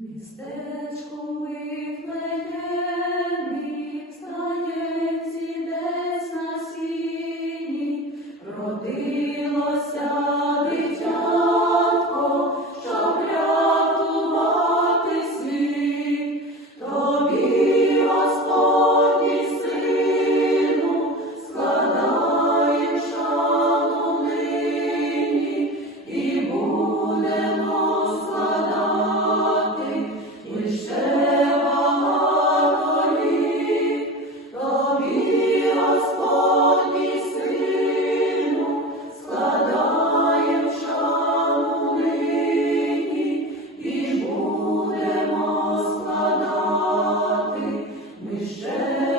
Містечко Вифлеємі, знає Michel.